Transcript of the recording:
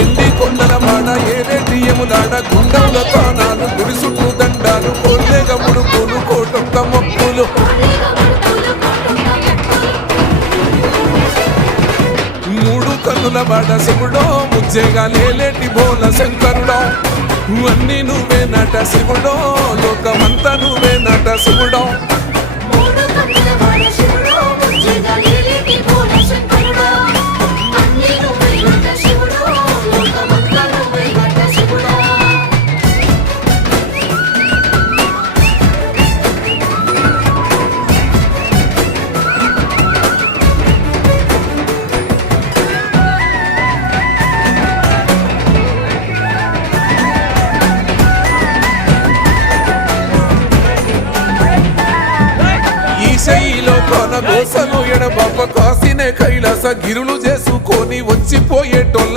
ఎండి కొండల మాడ ఏరేటియములాడ గుండముల తానాలు గుడి చుట్టూ దండాలు కోల్లేగ ముడుపులు కోటొక్క మొక్కులు మూడు కన్నుల బాడ శివుడో ముజ్జేగా లేలేటి బోల శంకరుడో అన్నీ నువ్వే నట శివుడో లోకమంతా నువ్వే నట శివుడో శైలో కొన గోసలు ఎడబాప కాసినే కైలాస గిరులు చేసుకొని వచ్చిపోయేటోళ్ళ